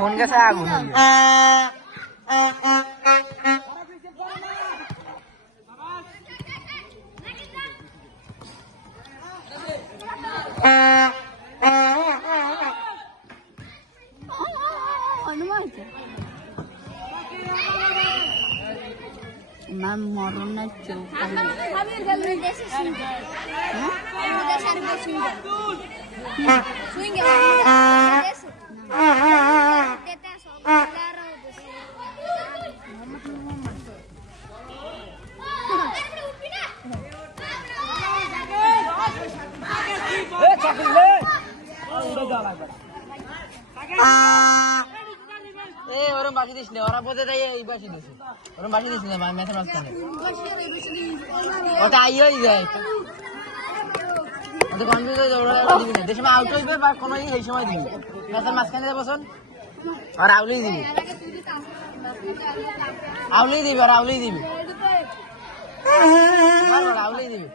Phone গেছে আগুন মরণ ওরম বাসি দিস না, ওরা বোঝে তাই এই বাসি দিস, ওরম বাসি দিস না ম্যাথের মাঝখানে, ওটা আই হয়ে যায়, ওটা কনফিউজ হয়ে যাবে, ওরা দিবি না, যে সময় আউট হইবে বা কোনো এই সময় দিবি, ম্যাথের মাঝখানে বসন, আর আউলেই দিবি, আউলেই দিবি, আর আউলেই দিবি, আউলেই দিবি।